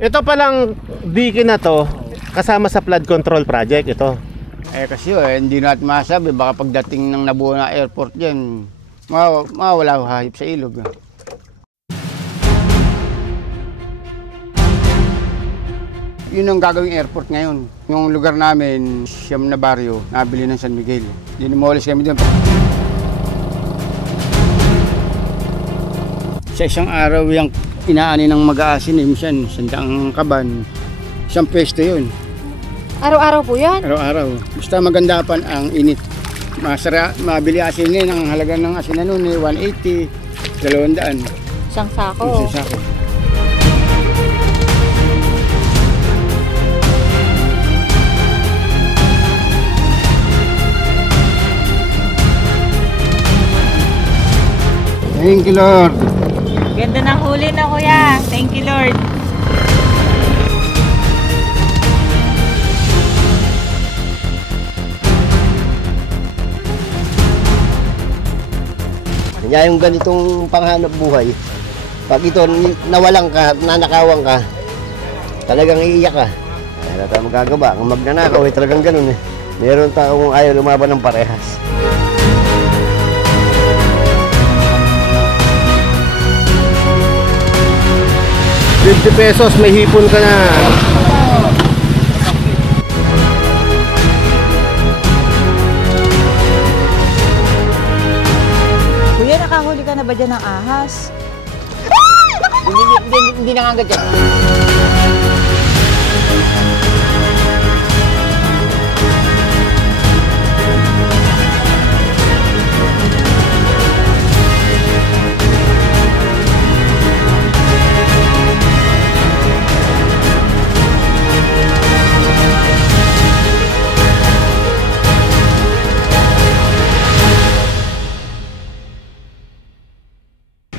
Ito palang dike na to, kasama sa flood control project ito. Kasi hindi natin masabi, baka pagdating ng nabuo na airport dyan, mawala hayop sa ilog. Yun ang gagawing airport ngayon. Yung lugar namin, siyam na baryo, nabili ng San Miguel. Dinimolis kami doon. Sa isang araw yung inaani ng mag-aasin, minsan, sandaang kaban, isang pwesto yun. Araw-araw po yan? Araw-araw. Basta magandapan ang init. Mabili asin yun, ang halaga ng asin na noon, 180, 200. Isang sako. Isang sako. Thank you, Lord. Ganda ng huli na, kuya. Thank you, Lord. Kaya yung ganitong panghanap buhay, pag ito nawalan ka, nanakawang ka, talagang iiyak ka. Kaya tayo magagawa. Kung magnanakaw ay talagang ganun eh. Meron taong ayaw lumaban ng parehas. ₱50 may hipon ka na. Kuya, nakahuli ka na ba dyan ng ahas? Hindi nangangat yan.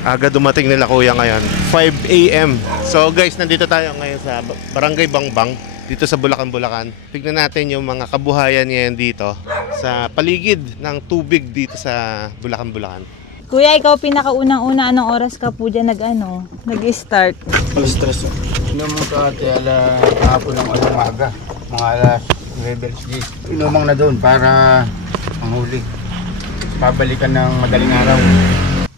Aga dumating nila kuya ngayon, 5 AM. So guys, nandito tayo ngayon sa Barangay Bangbang, dito sa Bulacan. Tignan natin yung mga kabuhayan ngayon dito sa paligid ng tubig dito sa Bulacan. Kuya, ikaw pinakaunang-una, anong oras ka po dyan nag-start? Alas 3. Inom mo ka ate, hapon ng umaga, mga alas 9. Inumang na doon para manghuli. Pabalikan ng madaling araw.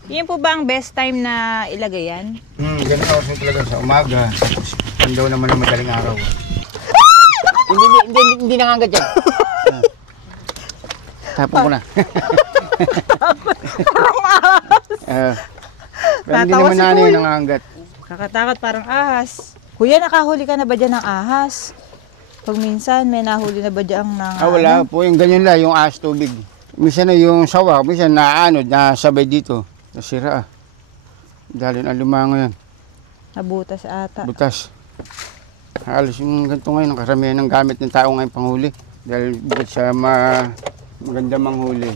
Yun po ba ang best time na ilagay yan? Ganun oras mo talaga sa umaga, tapos pandaw naman ng madaling araw. Hindi nangangat yan. Tapon ko na. Pero hindi naman nanay nangangat. Kakatakot parang ahas. Kuya, nakahuli ka na ba dyan ng ahas? Pag minsan, may nahuli na ba dyan ng wala po. Yung ganyan lang, yung ahas tubig. Minsan na yung sawa, minsan naanod, nasabay dito. Nasira ah. Dahil ang lumango yan. Nabutas ata. Butas. Halos yung ganito ngayon, ang karamihan ng gamit ng tao ngayon panghuli. Dahil bukod sa maganda manghuli,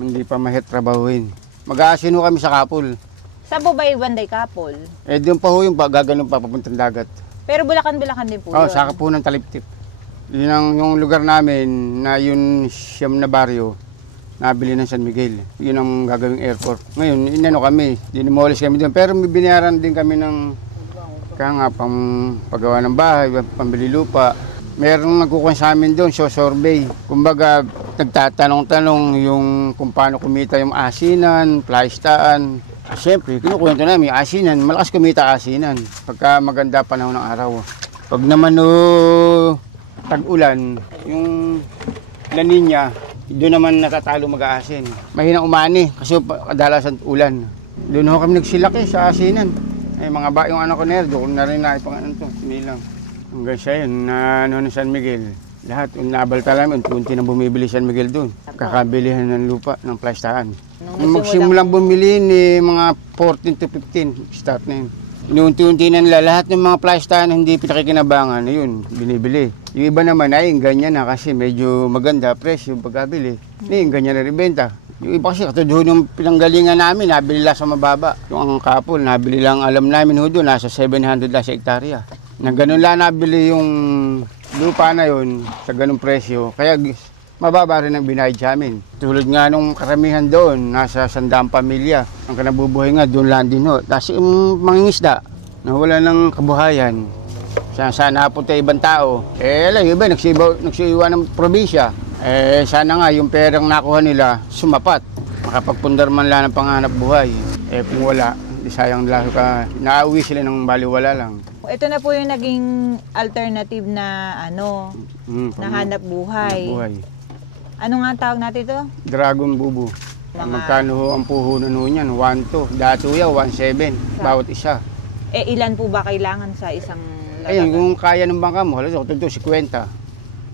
hindi pa mahit trabahuin. Mag-aasino kami sa Kapol. Saan po ba yung Banday Kapol? Doon pa ho yung gaganon pa papuntang dagat. Pero Bulacan din po yun. Saka po ng Taliptip. Yun ang yung lugar namin na yun siyam na baryo. Nabili ng San Miguel. Yun ang gagawing airport. Ngayon, inano kami, dinimolis kami doon. Pero may binayaran din kami ng pang paggawa ng bahay, pambili lupa. Merong nagkukuha sa amin doon, survey. Kumbaga, nagtatanong-tanong yung kung paano kumita yung asinan, plaistaan. Siyempre, kinukwento namin, asinan, malakas kumita asinan. Pagka maganda panahon ng araw. Pag naman tag-ulan, yung La Nina, doon naman natatalo mag-aasin. Mahinang umani kasi kadalasan ulan. Doon ho kami nagsilaki sa asinan. Mga yung anak ko na doon na rin naipang ito, sinilang. Hanggang siya yun, ng San Miguel. Lahat, nabalta namin, unti na bumibili San Miguel doon. Kakabilihan ng lupa, ng plastahan. Magsimulang bumili ni mga 14 to 15, start na yun. Inuunti-unti na nila, lahat ng mga plastahan hindi pinakikinabangan, yun, binibili. Yung iba naman ay ganyan na kasi medyo maganda presyo pagkabili. Yung ganyan na rin benta. Yung iba kasi katulad yung pinanggalingan namin, nabili lang sa mababa. Yung ang Kapol, nabili lang alam namin ho doon, nasa 700 lang sa hektarya. Na ganun lang nabili yung lupa na yun sa ganung presyo. Kaya mababa rin ang binayad sa amin. Tulad nga nung karamihan doon, nasa 100 pamilya. Ang kanabubuhay nga doon lang din ho. Tapos yung mangingisda, na wala ng kabuhayan, Saan napunta ibang tao. Alam, yung iba nagsiiwa ng probinsya. Sana nga yung perang nakuha nila sumapat. Makapagpundar man lang ng panganap buhay. Kung wala, di sayang lang nauwi sila ng baliwala lang. Ito na po yung naging alternative na na hanap buhay. Ano nga ang tawag natin ito? Dragon bubu. Magkano ho ang puhunan ho niyan? 1-2. Dati ho 1-7. Bawat isa. Ilan po ba kailangan sa isang latagan? Ayun, kung kaya ng bangka mo, halos 50.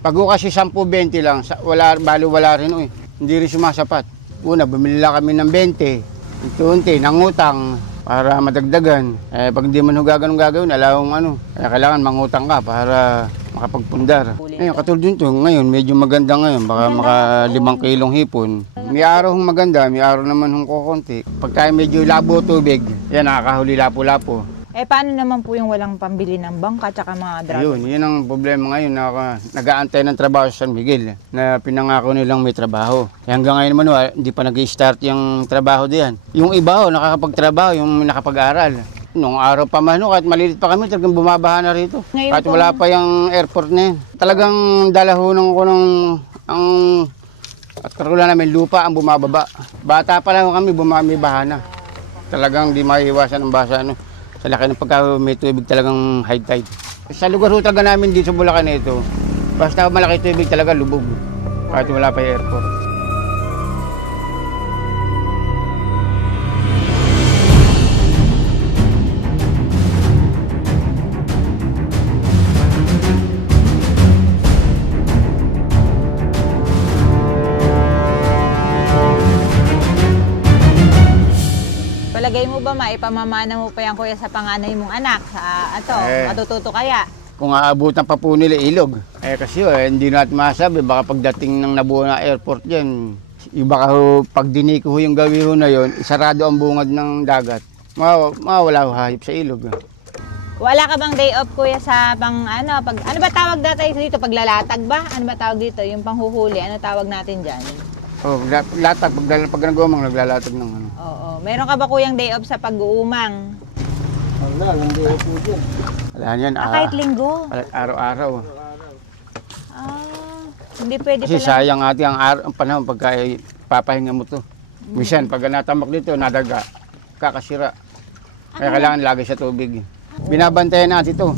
Pag ho kasi 10-20 lang, wala rin ho eh. Hindi rin sumasapat. Una, bumili lang kami ng 20. Unti-unti, nangutang para madagdagan. Pag hindi man ho gagawin, alawang Kaya kailangan mangutang ka para makapagpundar. Ngayon, katulad dito, ngayon, medyo maganda ngayon. Baka maka 5 kilong hipon. May araw hong maganda, may araw naman hong kukunti. Pagka medyo labo tubig, yan, nakakahuli lapo-lapo. Paano naman po yung walang pambili ng bangka at mga dragon? Ayun, yun ang problema ngayon na nag-aantay ng trabaho sa San Miguel na pinangako nilang may trabaho. Hanggang ngayon naman, hindi pa nag-i-start yung trabaho diyan. Yung iba, nakakapagtrabaho, yung nakapag-aral. Nung araw pa man, kahit malilit pa kami, talagang bumabaha na rito. Ngayon Kahit wala pa yung airport na yun. Talagang dalahunan ko at karulan namin lupa ang bumababa. Bata pa lang kami, bumabaha na. Talagang di maiiwasan ang basa. Sa laki ng pagka may tubig talagang high tide. Sa lugar ho talaga namin dito sa Bulacan ito, basta malaki tubig talaga lubog. Kahit wala pa yung airport. Palagay mo ba maipamamana mo pa yan kuya sa panganay mong anak? Matututo kaya? Kung aabutan pa po nila ilog. Kasi hindi natin masabi, baka pagdating ng nabuo na airport dyan, baka pag diniko yung gawin na yon, isarado ang bungad ng dagat. Mawala ho hayop sa ilog. Wala ka bang day off kuya sa ano ba tawag dito? Paglalatag ba? Ano ba tawag dito? Yung panghuhuli, ano tawag natin dyan? Latag, pag nagumang, naglalatag ng Oo. Meron ka ba kuyang day off sa pag-uumang? Wala, hindi ako po dyan. Wala yan. Kahit linggo? Araw-araw. Hindi pwede Kasi pala. sayang ang panahon pagka papahinga mo to. Minsan, pag natamak dito, nadaga, kakasira. Kaya kailangan lagi sa tubig. Binabantayan natin to.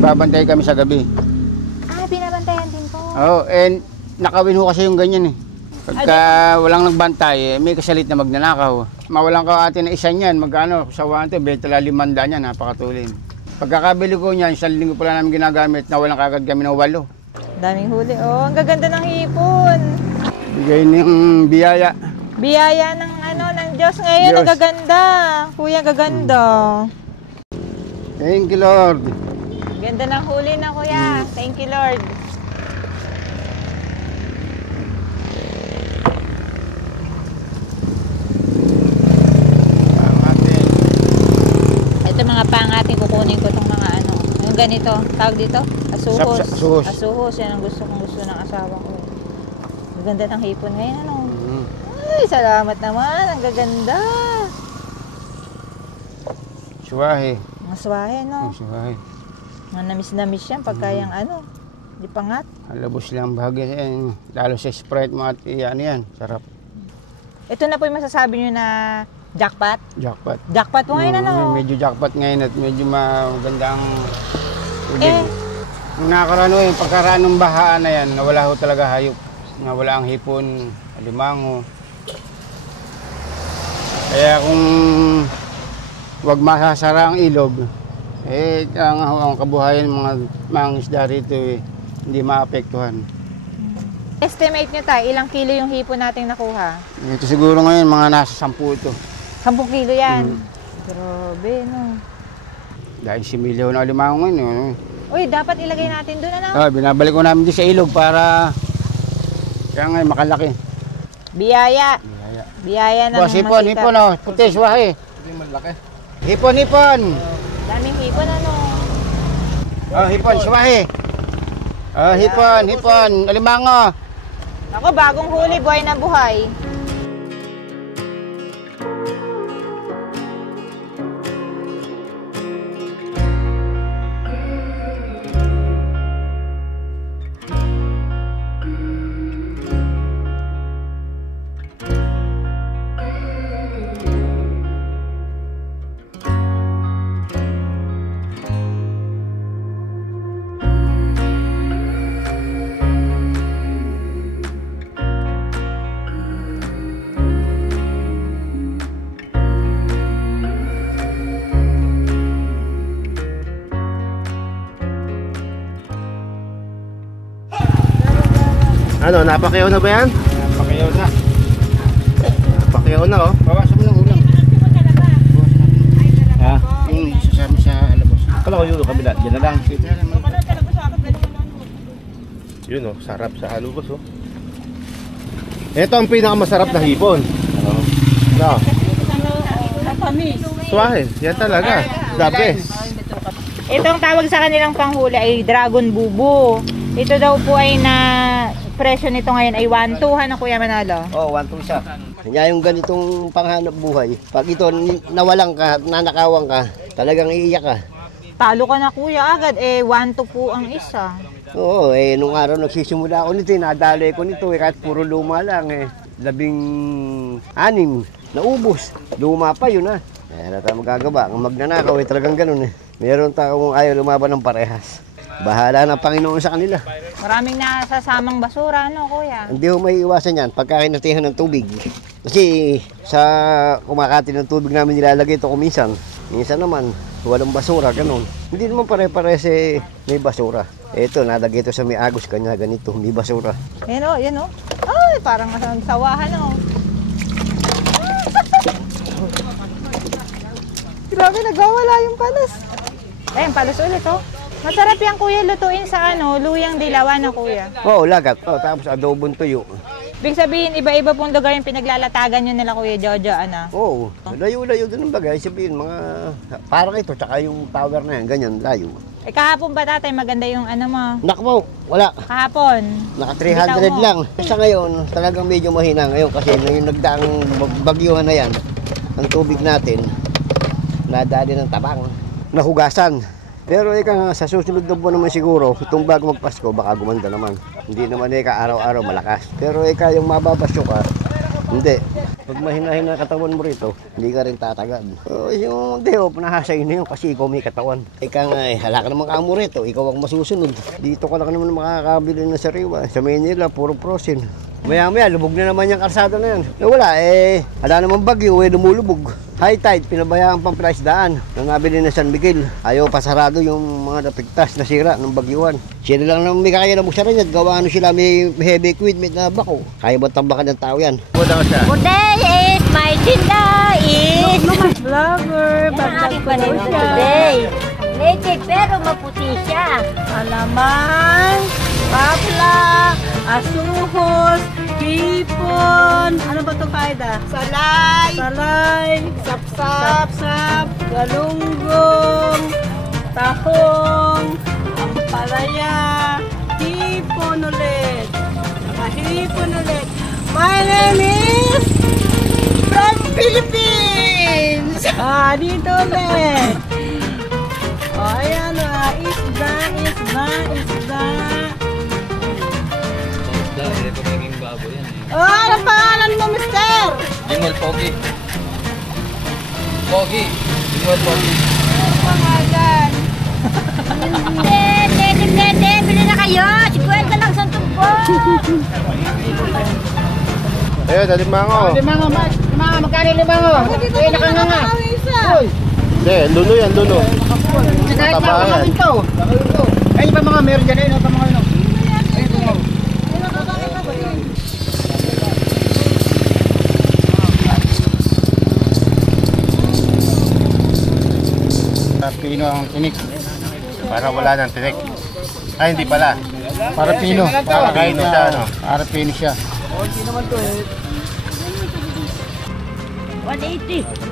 Babantay kami sa gabi. Binabantayan din po. Nakawin ho kasi yung ganyan eh. Pagka walang nagbantay, may kasalit na magnanakaw. Mawalang ka atin na isa niyan, magkano, sa 1 to, 500 niyan, napakatulin. Pagkakabili ko niyan, 1 linggo pala namin ginagamit, nawalang kagad kami ng 8. Daming huli. Ang gaganda ng hipon. Bigay ng biyaya. Biyaya ng ng Diyos ngayon, Diyos. ang gaganda. Kuya, gaganda. Thank you, Lord. Ganda ng huli na kuya. Thank you, Lord. Ito mga pangating kukunin ko itong mga yung ganito, tawag dito, asuhos. Asuhos. Asuhos, yan ang gusto ng asawa ko. Ang ganda ng hipon ngayon, Ay, salamat naman, ang gaganda. Suwahe. Mga swahe, Suwahe. Mga namis-namis yan, pagka yung di pangat. Alabos lang bahagi yan. Lalo sa Sprite mo at yan. Sarap. Ito na po yung masasabi nyo na jackpot. Jackpot. Jackpot po ngayon, Medyo jackpot ngayon at medyo maganda ang tubig. Nung nakaraan yung pagkaraan ng bahaan na yan, nawala ho talaga hayop. Nawala ang hipon, alimango. Kaya kung wag masasara ang ilog, ang kabuhayan mga isda rito hindi maapektuhan. Estimate nyo tayo, ilang kilo yung hipon nating nakuha? Ito siguro ngayon, mga nasa 10 ito. 10 kilo yan. Grabe, Dahil si Milyo na alimango ngayon. Uy, dapat ilagay natin doon, Binabalik ko namin din sa ilog para kaya ngayon makalaki. Biyaya. Biyaya ng Hipon, puti, suwahe. Hindi man laki. Hipon. Daming hipon, Hipon, suwahe. Hipon, alimango. Ako, bagong huli, buhay na buhay. Ano, napakiyaw na ba yan? Pakiyaw na. Napakiyaw na oh. Bawasan mo ng ulam. Ha? Yung sasama sa alabos. Kala ko yun, kabila. Diyan na lang. Yun oh, sarap sa halubos oh. Ito ang pinakamasarap na hipon. No. Suwahe, yan talaga. The best. Itong tawag sa kanilang panghuli ay Dragon Bubu. Ito daw po ay na presyo nito ngayon ay 1.2 na Kuya Manalo. Oo, 1-2 siya. Kanya yung ganitong panghanap buhay, pag ito nawalan ka, nanakawan ka, talagang iiyak ka. Talo ka na Kuya agad, 1.2 po ang isa. Oo, nung araw nagsisimula ako nito, nadalay ko nito, kahit puro luma lang 16, naubos. Luma pa yun Wala tayong magagawa. Ang magnanakaw talagang ganun Meron taong ayaw lumaban ng parehas. Bahala na Panginoon sa kanila. Maraming nasasamang basura, ano Kuya? Hindi ho may iwasan yan pagka kinatihan ng tubig. Kasi sa kumakati ng tubig namin nilalagay ito kuminsan. Minsan naman, walang basura, ganun. Hindi naman pare-pares may basura. Ito, nalagay ito sa may agos kanya, ganito, may basura. Yan o, yan o. Ay, parang sawahan o. Grabe, nagwawala yung palas. Ayun, palas ulit o. Masarap yan Kuya, lutuin sa luyang dilawan na Kuya. Oo, lagat. Tapos adobong tuyo. Ibig sabihin, iba-iba pong lugar yung pinaglalatagan nyo nila Kuya Jojo, Oo, layo-layo din ang bagay. Sabihin, mga parang ito, tsaka yung tower na yan, ganyan, layo. Kahapon ba tatay, maganda yung mo? Nakmo, wala. Kahapon. Naka Bitaw 300 mo. lang. Sa ngayon, talagang medyo mahina ngayon kasi yung nagdaang bagyuhan na yan, ang tubig natin, nadali ng tabang. Nahugasan. Pero nga, sa susunod na buwan naman siguro, itong bago magpasko, baka gumanda naman. Hindi naman araw-araw malakas. Pero yung mababasyo ka, hindi. Pag mahina-hina katawan mo rito, hindi ka rin tatagad. Yung deho, panahasay na yun kasi ikaw may katawan. Hala ka naman kamo rito, ikaw ang masusunod. Dito ka lang naman makakabili ng sariwa. Sa Manila, puro prosin. Maya-maya, lubog na naman yung karsada na yan. Wala, wala naman bagyo, lumulubog. High tide, pinabayaan pang price daan. Nang nabili na San Miguel, ayaw pasarado yung mga napigtas, nasira ng bagyuhan. Sila lang naman may kaya na buksaran yan. Gawa sila may heavy equipment na bako. Kaya ba tambakan ng tao yan? Today is my Jinda is lover, today. Native pero maputi siya. Alaman, papla, asuhos, hipon, ano ba itong kaida? Salay, sapsap, galunggong, tahong, ampalaya, hipon ulit. Hipon ulit. My name is from Philippines! Dito ulit. Ayan isda. Anong pangalan mo, mister? Jingol Pogi. Jingol Pogi. Pangalan. Hindi, bili na kayo. 50 lang sa tubo. Ayun, alimango. Limango, magkano limango? Nakanganga. Hindi, luno yan, luno. Kahit Taba na, yan. ito. Ayun pa mga meron dyan, ito mga ano. Pino ang tinik. Para wala nang tinik. Ay, hindi pala. Para pino. Para pino siya, ano? Para pino siya. 180.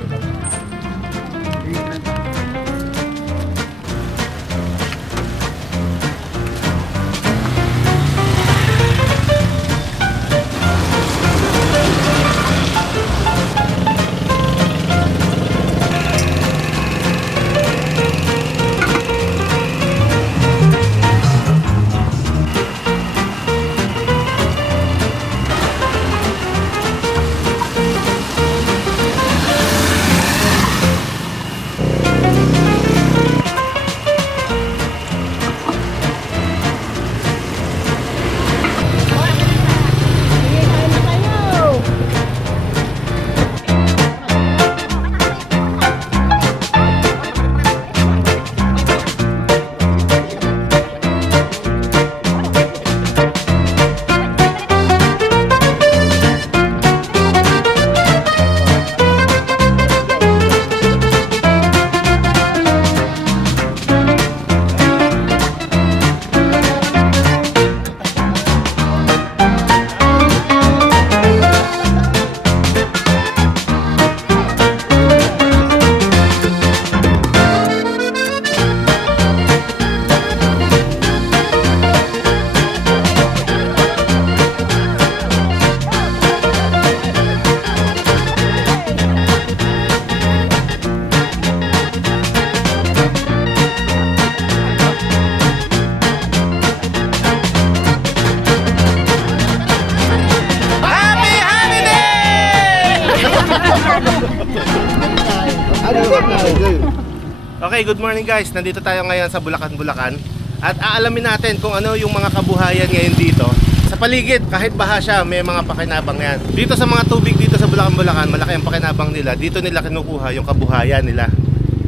Okay, good morning guys. Nandito tayo ngayon sa Bulacan, Bulacan. At aalamin natin kung ano yung mga kabuhayan ngayon dito. Sa paligid, kahit baha siya, may mga pakinabang yan. Dito sa mga tubig dito sa Bulacan, Bulacan, malaki ang pakinabang nila. Dito nila kinukuha yung kabuhayan nila.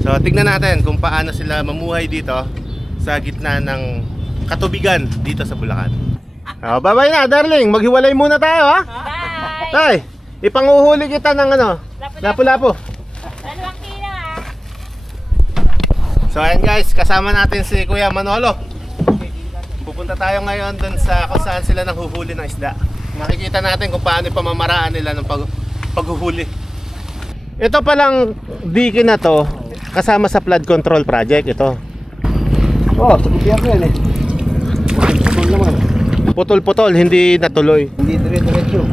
So tignan natin kung paano sila mamuhay dito sa gitna ng katubigan dito sa Bulacan. Bye-bye na, darling. Maghiwalay muna tayo, ha? Bye! Tay, ipanguhuli kita ng ano, lapu-lapu. Dalawang kilo ah. So ayan guys, kasama natin si Kuya Manolo. Pupunta tayo ngayon dun sa kung saan sila nanghuhuli ng isda. Makikita natin kung paano yung pamamaraan nila ng paghuhuli. Ito palang dike na to, kasama sa flood control project ito. Sagupihan ko yan eh. Putol naman. Putol-putol, hindi natuloy. Hindi dire-diretso.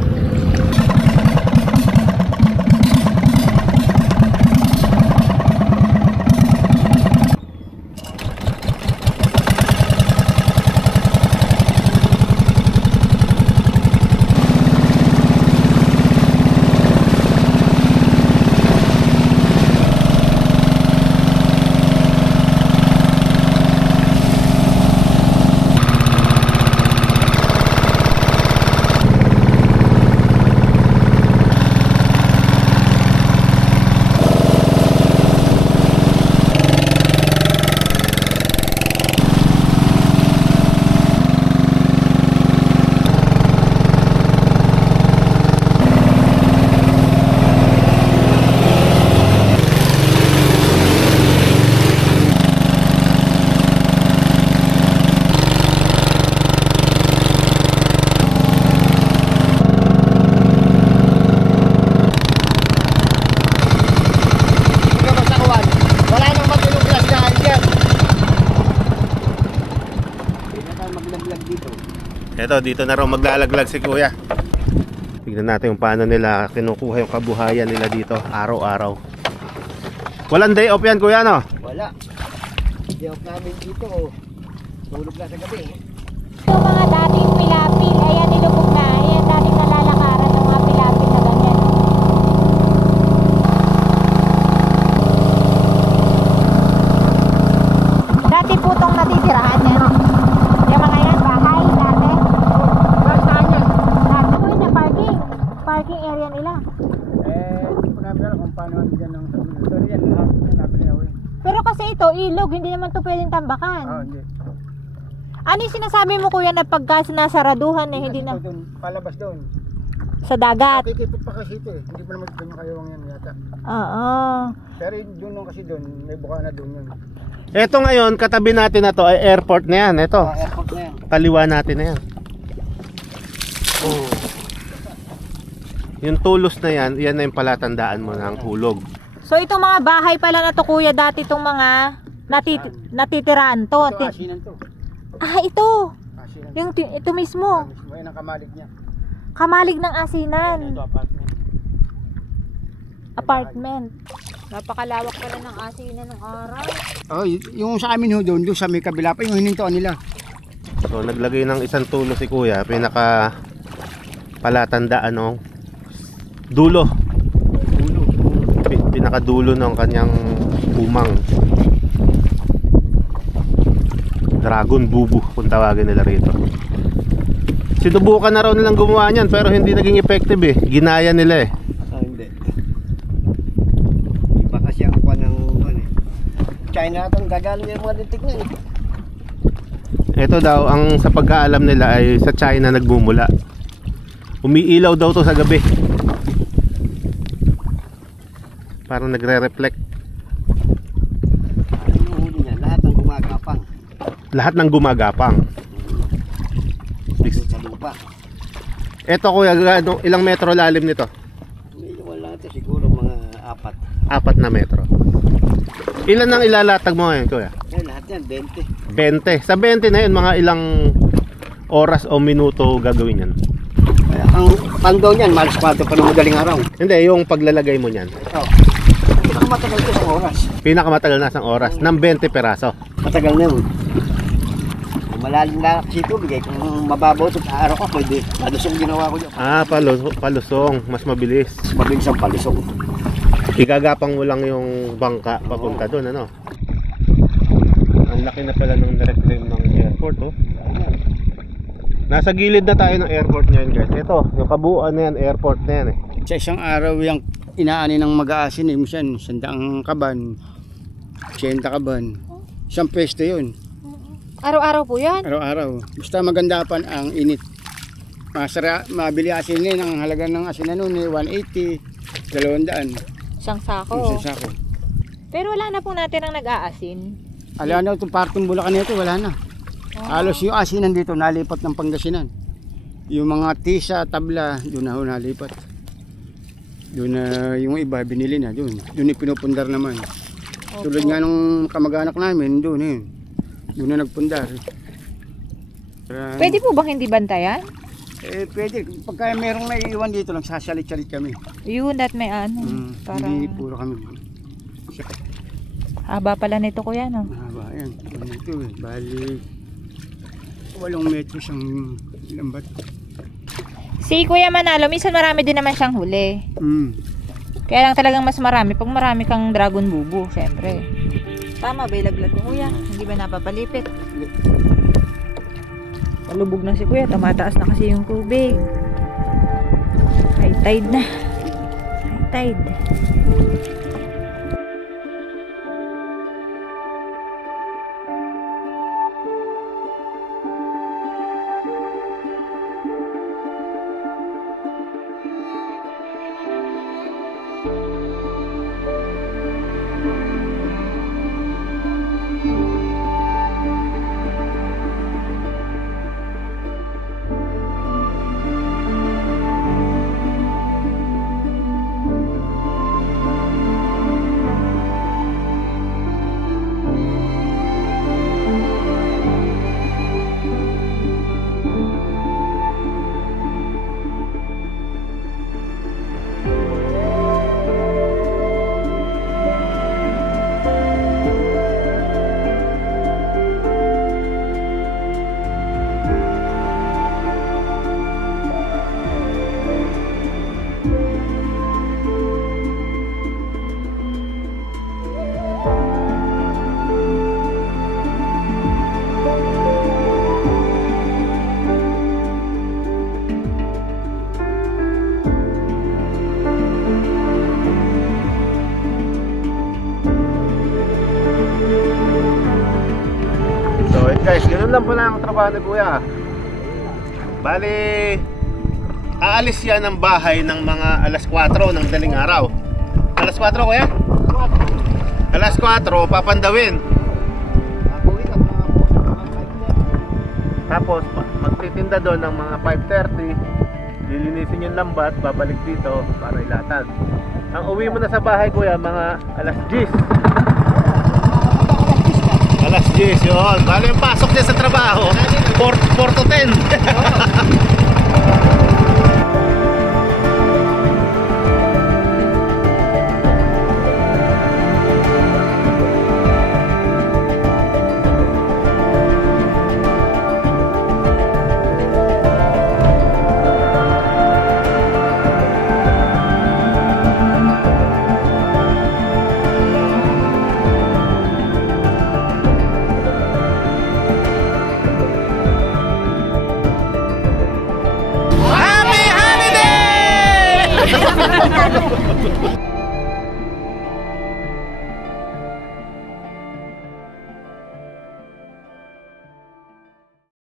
Ito, dito na raw maglalaglag si Kuya. Tignan natin kung paano nila kinukuha yung kabuhayan nila dito araw-araw. Walang day off yan, Kuya, no? Wala. Day off namin dito. Tulog na sa gabi. Yung mga dating pilapil, ayan nilubog na. Ayan dating nalalakaran ng mga pilapil na ganyan. Dati po itong natitirahan yan. Yung mga yan, bahay, dati. Saan yan? Dati po yun yung parking. Parking area nila. Hindi ko namin alam kung paano dyan ang sabi. Pero yan, lahat namin na Pero kasi ito, ilog, hindi naman ito pwedeng tambakan. hindi. Ano yung sinasabi mo kuya na pagka nasaraduhan eh, hindi na Doon, palabas doon. sa dagat? Kikipot pa kasi ito eh. Hindi pa naman ganyan kayawang yan yata. Oo. Pero doon nung kasi doon, may bukana doon yun. Ito ngayon, katabi natin na to ay airport na yan. Ito, Airport na yan. kaliwa natin na yan. Oh. Yung tulos na yan, yan na yung palatandaan mo ng hulog. So itong mga bahay pala na to kuya, dati itong mga natitiraan to. Ito asinan to. Ah, ito. Asinan. Yung ito mismo. Mismo yan ang kamalig niya. Kamalig ng asinan. Ito apartment. Apartment. Napakalawak pala ng asinan ng araw. Oh, yung sa amin ho doon sa may kabila pa yung hinintuan nila. So naglagay ng isang tulo si Kuya, pinaka palatandaan ng dulo. Pinakadulo ng kanyang umang. Dragon bubu kung tawagin nila rito. Sinubukan na raw nilang gumawa niyan pero hindi naging effective eh. Ginaya nila eh. Hindi. Iba kasi ang kuha ng China itong gagaling yung mga lintik niya eh. Ito daw ang sa pagkaalam nila ay sa China nagmumula. Umiilaw daw to sa gabi. Parang nagre-reflect. Yung huli niya, lahat ng gumagapang. Lahat ng gumagapang. Doon sa lupa. Ito kuya, ilang metro lalim nito? Medyo wala ito siguro mga 4. 4 na metro. Ilan ang ilalatag mo ngayon kuya? Lahat yan, 20. 20. Sa 20 na yun, mga ilang oras o minuto gagawin yan? Kaya ang pando niyan, malas 4 pa ng madaling araw. Hindi, yung paglalagay mo niyan. Ito. Ito matagal ko sa oras. Pinakamatagal na isang oras ng 20 peraso. Matagal na yun. Kung malalim na kasi tubig eh. Kung mababaw ito sa araw ka, pwede. Palusong ginawa ko dyan. Palusong. Mas mabilis. Mabilis ang palusong. Igagapang mo lang yung bangka papunta doon, ano? laki na pala ng reclaim ng airport, oh. Nasa gilid na tayo ng airport ngayon, guys. Ito, yung kabuuan na yan, airport na yan, eh. Sa isang araw yung inaani ng mag-aasin, minsan 100 kaban, 80 kaban. Isang pwesto yun. Araw-araw po yan? Araw-araw. Basta maganda pa ang init. Mabili asin din, ang halaga ng asin na noon 180, 200. Isang sako. Isang sako. Pero wala na po natin ang nag-aasin. Wala na itong parteng Bulacan nito, wala na. Halos yung asinan dito nalipat ng Pangasinan. Yung mga tisa, tabla, doon na ho nalipat. Doon na yung iba binili na doon. Doon ipinupundar naman. Tulad nga nung kamag-anak namin, doon eh. Doon na nagpundar. Pwede po bang hindi bantayan? Pwede. Pagka merong naiiwan dito lang, sasalit-salit kami. Yun, that may ano. Para... Hindi puro kami. Haba pala nito kuya, no? Haba yan. Ito eh. Bali, 8 metros ang lambat. Si Kuya Manalo, minsan marami din naman siyang huli. Kaya lang talagang mas marami pag marami kang dragon bubu, syempre. Tama ba ilaglag ko kuya? Hindi ba napapalipit? Palubog na si kuya, tumataas na kasi yung tubig. High tide na. High tide. Guys, ganun lang pala ang trabaho ni Kuya. Bali, aalis yan ng bahay ng mga alas 4 ng daling araw. Alas 4 Kuya? Alas 4, papandawin. Tapos magtitinda doon ng mga 5:30. Lilinisin yung lambat, babalik dito para ilatag. Ang uwi mo na sa bahay Kuya, mga alas 10. Alas 10 yun. Bali yung pasok niya sa trabaho 4 to 10.